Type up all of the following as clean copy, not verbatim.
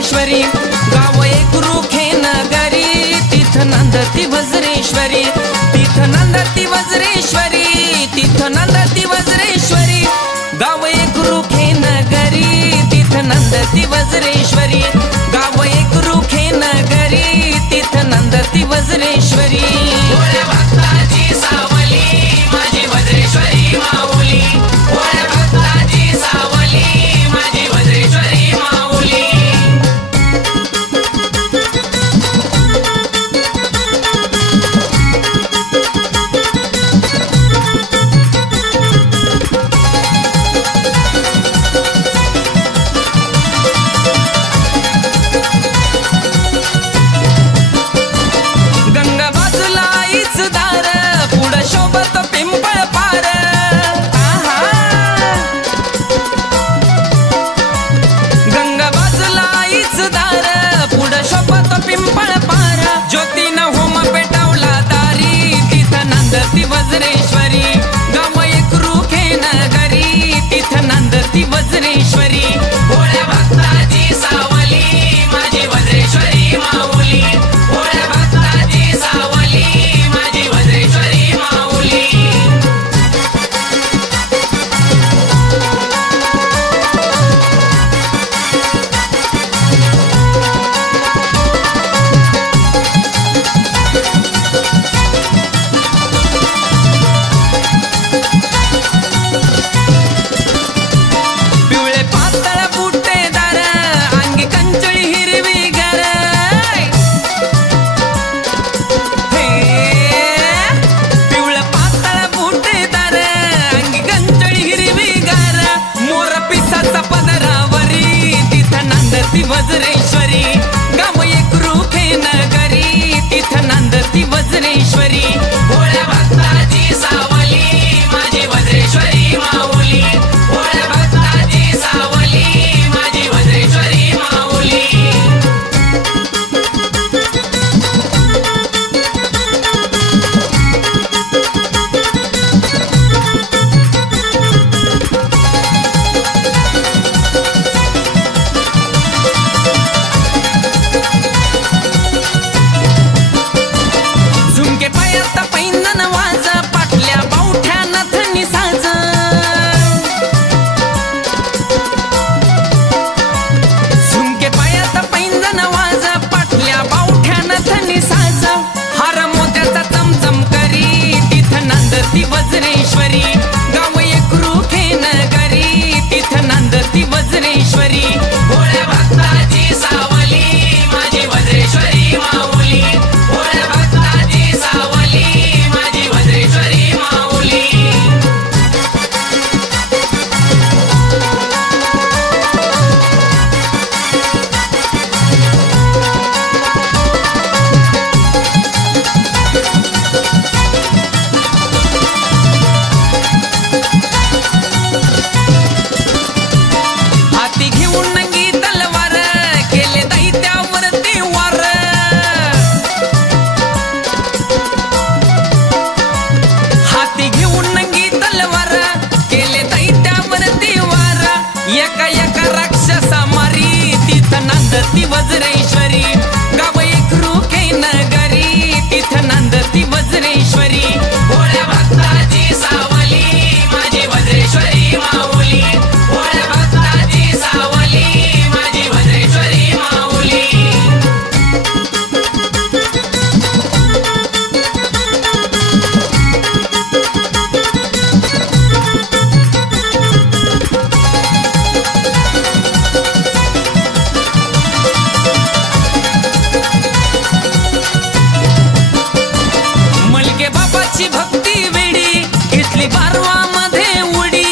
वज्रेश्वरी गाव एक रुखे नगरी तिथ नांदती वज्रेश्वरी तिथ नांदती वज्रेश्वरी तिथ नांदती वज्रेश्वरी गाव एक रुखे नगरी तिथ नांदती वज्रेश्वरी गाव एक रुखे नगरी तिथ नांदती वज्रेश्वरी भोळ्या भक्ताची सावली माझी वज्रेश्वरी माऊली भोळ्या भक्ताची सावली माझी वज्रेश्वरी माऊली वज्रेश्वरी गाव एक रुखे नगरी तिथ नांदती वज्रेश्वरी भोळ्या भक्ताची सावली माझी वज्रेश्वरी माऊली भोळ्या भक्ताची सावली माझी वज्रेश्वरी माऊली वज्रेश्वरी गाव एक रुखे नगरी तिथ नांदती वज्रेश्वरी भोळ्या भक्ताची सावली माझी वज्रेश्वरी माऊली भोळ्या भक्ताची सावली माझी वज्रेश्वरी माऊली वज्रेश्वरी गाव एक रुखे नगरी तिथ नांदती वज्रेश्वरी भोळ्या भक्ताची सावली माझी वज्रेश्वरी माऊली भोळ्या भक्ताची सावली माझी वज्रेश्वरी माऊली नांदती वज्रेश्वरी गाव एक रुखे नगरी तिथ नांदती वज्रेश्वरी भोळ्या भक्ताची सावली माझी वज्रेश्वरी माऊली भोळ्या भक्ताची सावली माझी वज्रेश्वरी माऊली भक्ती वेडी घेतली बारवा मध्ये उडी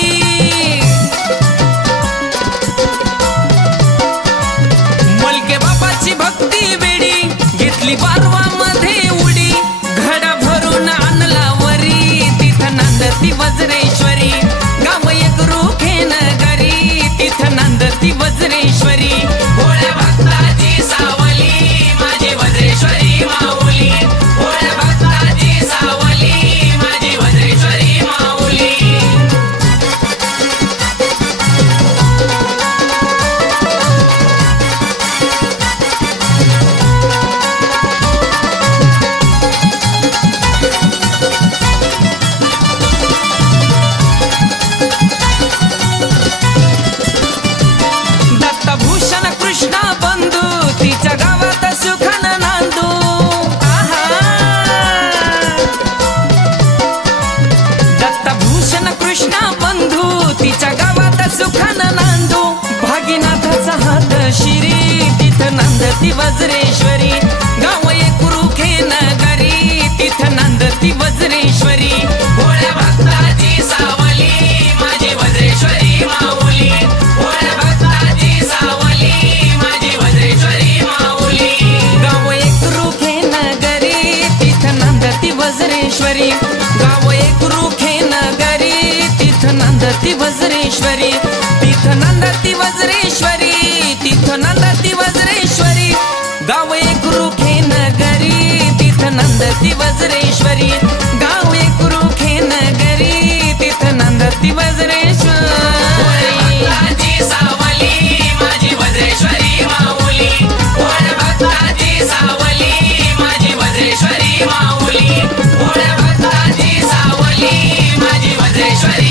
मलके बाबाची भक्ती वेडी घेतली बारवा मध्ये उडी घडा भरून आणला वरी तिथ नांदती वज्रेश्वरी गाव एक रुखे नगरी तिथ नांदती वज्रेश्वरी भोळ्या भक्ताची सावली माझी वज्रेश्वरी माऊली भोळ्या भक्ताची सावली नांदती वज्रेश्वरी गाव एकरूखे नगरी तिथं नांदती वज्रेश्वरी भोळ्या भक्ताची सावली माझी वज्रेश्वरी माऊली भोळ्या भक्ताची सावली माझी वज्रेश्वरी माऊली गाव एकरूखे नगरी तिथं नांदती वज्रेश्वरी गाव एकरूखे नगरी तिथं नांदती वज्रेश्वरी तिथं नांदती वज्रेश्वरी तिथं नांदती वज्रेश्वरी गाव एकरूखे नगरी तिथं नांदती वज्रेश्वरी गाव एकरूखे नगरी तिथं नांदती वज्रेश्वरी भक्ताची सावली माझी वज्रेश्वरी माऊली भोळ्या भक्ताची सावली माझी वज्रेश्वरी माऊली भोळ्या भक्ताची सावली माझी वज्रेश्वरी